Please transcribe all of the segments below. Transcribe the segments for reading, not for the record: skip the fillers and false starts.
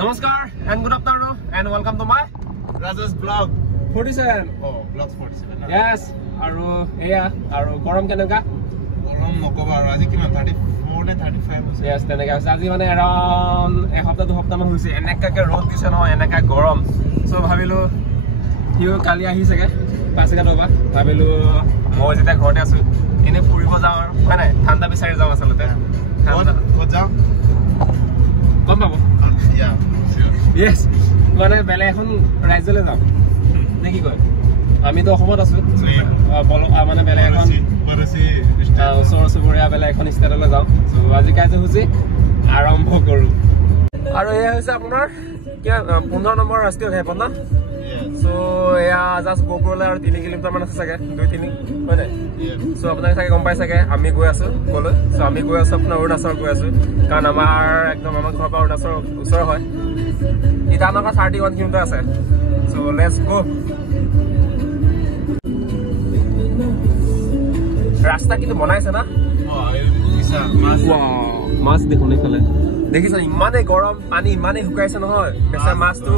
Namaskar and good afternoon and welcome to my Raja's vlog 47. Oh, vlog 47. Yes, aru eya aru gorom kenaka? Gorom nokoba aru aji kiman 34 ne 35 hoise. Yes, tenaka aji mane around ek hafta du hafta man hoise eneka ke rod dise no eneka gorom. So bhabilu hiu kali ahi sage 5 ga doba bhabilu moi jeta ghorte asu ine puribo jao হয় নাই ঠান্ডা বিচাৰি যাও আসলতে ঠান্ডা ko jao কম পাবো yeah yes মানে বেলে এখন রাইজলে যাও নেকি কয় আমি তো অসমত আছো বল মানে বেলে এখন পৰসি সৰসবৰিয়া বেলে এখন ষ্টেটলৈ যাও সো আজি কাজে হৈছে আৰম্ভ কৰো আৰু এয়া হৈছে আপোনাৰ কি 15 নম্বৰ ৰাষ্ট্ৰীয় ঘাইপথ না সো এয়া জাস্ট গোপুৰলৈ আৰু 3 কিলোমিটাৰ মান আছে চাগে 2-3 হয় নাই সো আপোনাক চাগে গম পাই চাগে আমি গৈ আছো কলৈ সো আমি গৈ আছো আপোনাৰ অৰুণাচল গৈ আছো কাৰণ আমাৰ একদম আমাৰ ঘৰৰ পৰা অৰুণাচল ওচৰ হয় ইটানগৰ 31 কিলোমিটাৰ আছে সো লেটস গো ৰাস্তা কিন্তু বনাইছে না মাছ দেখোন এইফালে দেখিছা ইমানে গৰম পানী ইমানে শুকাইছে নহয় বেচা মাছটো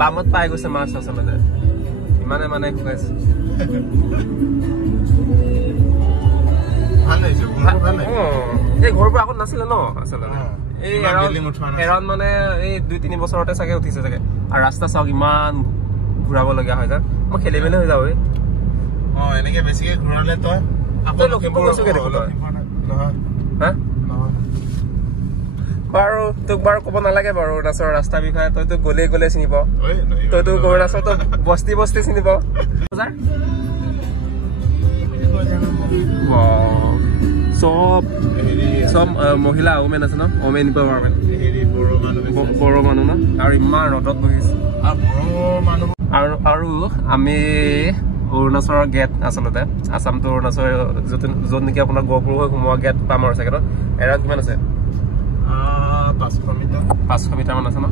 বামত পাই গৈছে মাছ আচলতে ইমানে মানে শুকাইছে ভাল হৈছে ভাল লাগে এই ঘৰবোৰ আগত নাছিলে ন আচলতে এই এৰাউণ্ড মানে এই 2-3 বছৰতে চাগে উঠিছে চাগে আৰু ৰাস্তা চাওক ইমান ঘূৰাব লগা হয় যায় মই খেলি মেলি হৈ যাওঁ এনেকে বেছিকে ঘূৰালে তই আকৌ লখিমপুৰ গৈছোগে দেখোন তই নহয় হা বাৰু তোক বাৰু ক'ব নালাগে বাৰু অৰুণাচলৰ ৰাস্তাৰ বিষয়ে তইতো গলে গলে চিনি পাৱ তইতো অৰুণাচল তো বস্তি বস্তি চিনি পাৱ সব মহিলা ওমেন আছে ন ওমেন এম্পাৱাৰমেণ্ট বড়ো মানুহ ন আৰু ইমান ৰ'দত বহিছে আৰু আমি অৰুণাচলৰ গেট আচলতে আসাম তো অৰুণাচল য'ত নেকি আপোনাৰ গহপুৰ হৈ সোমোৱা গেট পাম আৰু চাগে ন এৰা কিমান আছে 500 মিটাৰ মান আছে ন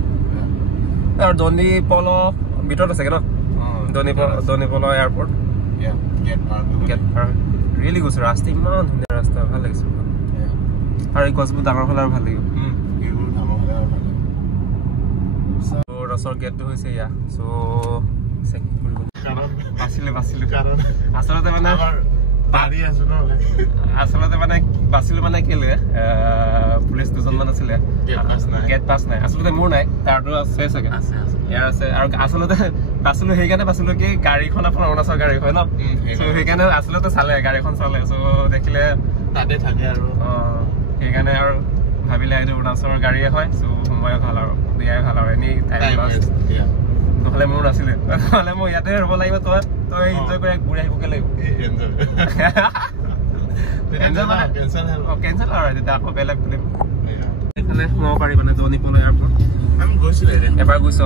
আৰু দনিপল ভিতৰত আছে ন দনিপল এয়াৰপৰ্ট গেট পাৰ ৰিয়েলি গৈছে ৰাস্তা ইমান ধুনীয়া ৰাস্তা ভাল লাগিছে আৰু এই গছবোৰ ডাঙৰ হ'লে আৰু ভাল লাগিব অৰুণাচলৰ গেটটো হৈছে ইয়া চ' চেক কৰিব বাচিলো কাৰণ আচলতে মানে আচলতে মানে বাচিলো মানে কেলে পুলিচ দুজন মান আছিলে গেট পাছ নাই আচলতে মোৰ নাই তাৰটো আছে চাগে ইয়াৰ আছে আৰু আচলতে বাচিলো সেইকাৰণে বাচিলো কি গাড়ীখন আপোনাৰ অৰুণাচল গাড়ী হয় ন সেইকাৰণে আচলতে চালে গাড়ীখন চালে চ' দেখিলে তাতে থাকে আৰু সেইকাৰণে আৰু ভাবিলে এইটো অৰুণাচলৰ গাড়ীয়ে হয় চ' সময় ভাল আৰু দিয়াই ভাল আৰু এনি টাইম পাছ নহ'লে মোৰ নাছিলে নহ'লে মই ইয়াতে ৰ'ব লাগিব তই এনজয় কৰি ঘূৰি আহিবগে লাগিব কেঞ্চেল আৰু তেতিয়া আকৌ বেলেগ ফিল্ম এখানে সোমাব পাৰি মানে দনিপল এয়াৰপৰ্ট আমি গৈছিলোঁ এবাৰ গৈছ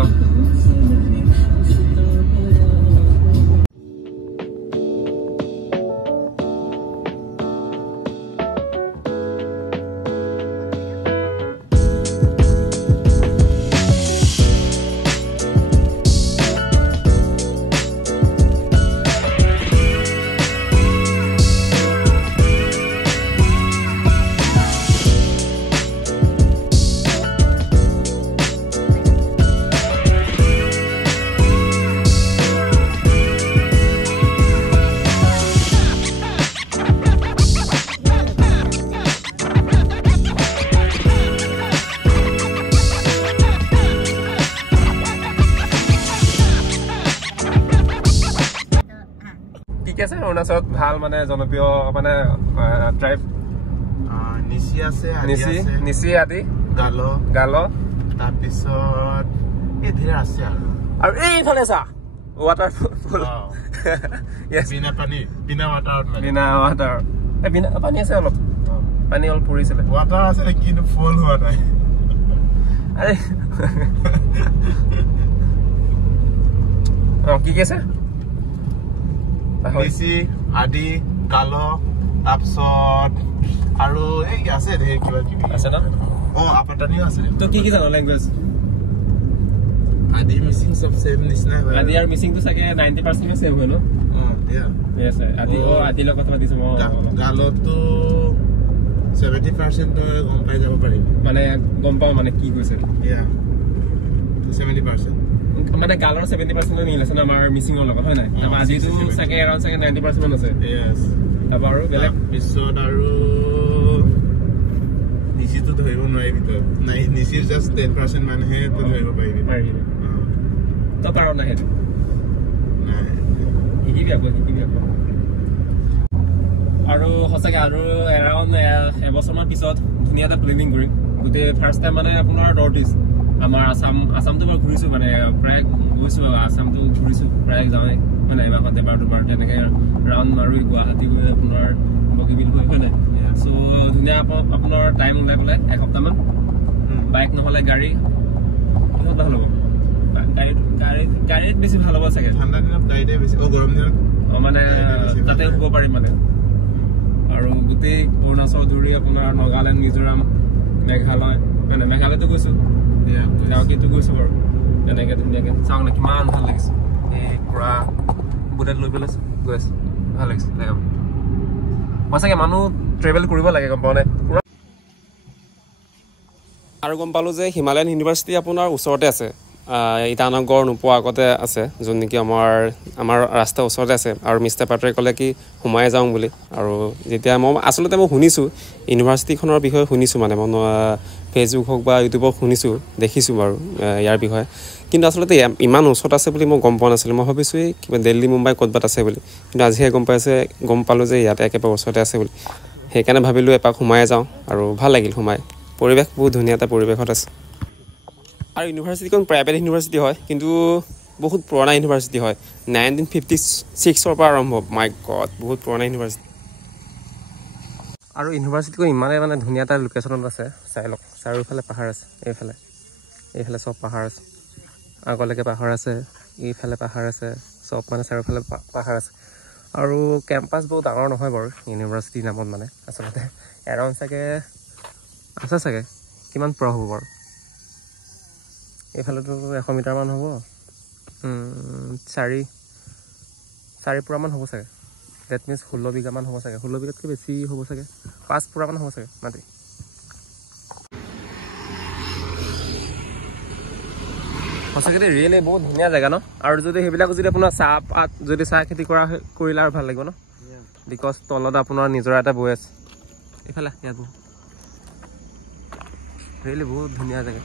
আছে অৰুণাচলত ভাল মানে জনপ্ৰিয় মানে ট্ৰাইব নিচি আছে নিচি আদি গালো তাৰপিছত এই ধেৰ আছে আৰু এইফালে চা ৱাটাৰফল বিনা ৱাটাৰ বিনা পানী আছে অলপ পানী অলপ পৰিছিলে ৱাটাৰ আছে কিন্তু ফুল হোৱা নাই আৰে কি আছে নিচি আদি গালো তাৰপিছত আৰু এই আছে ধেৰ কিবা কিবি আছে ন আপাটানিও আছে তো কি জানো লেংগুৱেজ আদি মিচিং সব সেম নিচিনা হয় আদি আৰু মিচিং তো চাগে 90% সেম হয় ন? ইয়া। Yes, আদি লগত পাতিছো মই। গালতো 70% গম পাই যাব পাৰিম মানে গম পাওঁ মানে কি কৈছে 70% মানে গালৰ 70% মিল আছে আমাৰ মিচিঙৰ লগত হয় নাই আমাৰ আজিটো চাগে এৰাউণ্ড চাগে 90% আছে তাৰপৰা আৰু বেলেগ পিছত আৰু নিচিটো ধৰিব নোৱাৰি ভিতৰত নাই নিচিৰ জাষ্ট 10% মানহে ধৰিব পাৰিবি তই পাৰ নাই সেইটো শিকিবি আকৌ আৰু সঁচাকৈ আৰু এৰাউণ্ড এবছৰমান পিছত ধুনীয়া এটা প্লেনিং কৰিম গোটেই ফাৰ্ষ্ট টাইম মানে আপোনাৰ নৰ্থ ইষ্ট আমাৰ আসামটো মই ঘূৰিছোঁ মানে প্ৰায় গৈছোঁ আসামটো ঘূৰিছোঁ প্ৰায় যাওঁৱেই মানে এমাহত এবাৰ দুবাৰ তেনেকৈ ৰাউণ্ড মাৰোঁ গুৱাহাটী গৈ আপোনাৰ বগীবিল হৈ হয় নাই চ' ধুনীয়া আপোনাৰ টাইম ওলাই পেলাই এসপ্তাহমান বাইক নহ'লে গাড়ী কিহত ভাল হ'ব গাড়ীত বেছি ভাল হ'ব চাগে ঠাণ্ডা দিনত গাড়ীতে বেছি গৰম দিনত মানে তাতে শুব পাৰিম মানে আৰু গোটেই অৰুণাচল ধৰি আপোনাৰ নাগালেণ্ড মিজোৰাম মেঘালয় মানে মেঘালয়তো গৈছোঁ ডাউকিতো গৈছোঁ বাৰু তেনেকৈ ধুনীয়াকৈ চাওক না কিমান ভাল লাগিছে এই পুৰা বুটেত লৈ পেলাই গৈ আছোঁ ভাল লাগিছে সঁচাকৈ মানুহ ট্ৰেভেল কৰিব লাগে গম পাওঁ নে আৰু গম পালোঁ যে হিমালয়ান ইউনিভাৰ্চিটি আপোনাৰ ওচৰতে আছে ইটানগৰ নোপোৱা আগতে আছে যোন নেকি আমাৰ ৰাস্তাৰ ওচৰতে আছে আৰু মিষ্টাৰ পাত্ৰে ক'লে কি সোমাই যাওঁ বুলি আৰু যেতিয়া মই শুনিছোঁ ইউনিভাৰ্চিটিখনৰ বিষয়ে শুনিছোঁ মানে মই ফেচবুক হওক বা ইউটিউবত শুনিছোঁ দেখিছোঁ বাৰু ইয়াৰ বিষয়ে কিন্তু আচলতে ইমান ওচৰত আছে বুলি মই গম পোৱা নাছিলোঁ মই ভাবিছোঁ এই কিবা দিল্লী মুম্বাই ক'ৰবাত আছে বুলি কিন্তু আজিহে গম পালোঁ যে ইয়াতে একেবাৰে ওচৰতে আছে বুলি সেইকাৰণে ভাবিলোঁ এপাক সোমাই যাওঁ আৰু ভাল লাগিল সোমাই পৰিৱেশ বহুত ধুনীয়া এটা পৰিৱেশত আছে আৰু ইউনিভাৰ্চিটিখন প্ৰাইভেট ইউনিভাৰ্চিটি হয় কিন্তু বহুত পুৰণা ইউনিভাৰ্চিটি হয় 1956ৰ পৰা আৰম্ভ মাই গড বহুত পুৰণা ইউনিভাৰ্চিটি আৰু ইউনিভাৰ্চিটিখন ইমানেই মানে ধুনীয়া এটা লোকেশ্যনত আছে চাই লওক চাৰিওফালে পাহাৰ আছে এইফালে চব পাহাৰ আছে আগলৈকে পাহাৰ আছে এইফালে পাহাৰ আছে চব মানে চাৰিওফালে পাহাৰ আছে আৰু কেম্পাছ বহুত ডাঙৰ নহয় বাৰু ইউনিভাৰ্চিটিৰ নামত মানে আচলতে এৰাউণ্ড চাগে আছে চাগে কিমান পৰা হ'ব বাৰু এইফালেতো 100 মিটাৰমান হ'ব 4 পুৰামান হ'ব চাগে ডেট মিনছ 16 বিঘামান হ'ব চাগে 16 বিঘাতকৈ বেছি হ'ব চাগে 5 পুৰামান হ'ব চাগে মাটি সঁচাকৈ ৰিয়েলি বহুত ধুনীয়া জেগা ন আৰু যদি সেইবিলাক যদি আপোনাৰ চাহপাত যদি চাহ খেতি কৰিলে আৰু ভাল লাগিব ন বিকজ তলত আপোনাৰ নিজৰা এটা বৈ আছে এইফালে ইয়াত ৰিয়েলি বহুত ধুনীয়া জেগা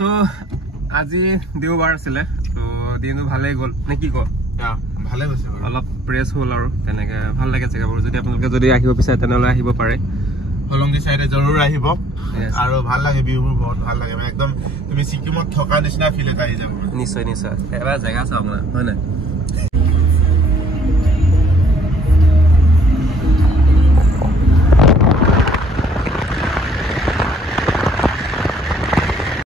চ' আজি দেওবাৰ আছিলে তো দিনটো ভালেই গ'ল নে কি কয় ভালে গৈছে অলপ প্ৰেছ হ'ল আৰু তেনেকৈ ভাল লাগে জেগাবোৰ যদি আপোনালোকে যদি আহিব বিচাৰে তেনেহ'লে আহিব পাৰে হলংগি চাইডে জৰুৰ আহিব আৰু ভাল লাগে ভিউবোৰ বহুত ভাল লাগে মানে একদম তুমি ছিকিমত থকা নিচিনা ফিল এটা আহি যাব নিশ্চয় এবাৰ জেগা চাওক না হয় নাই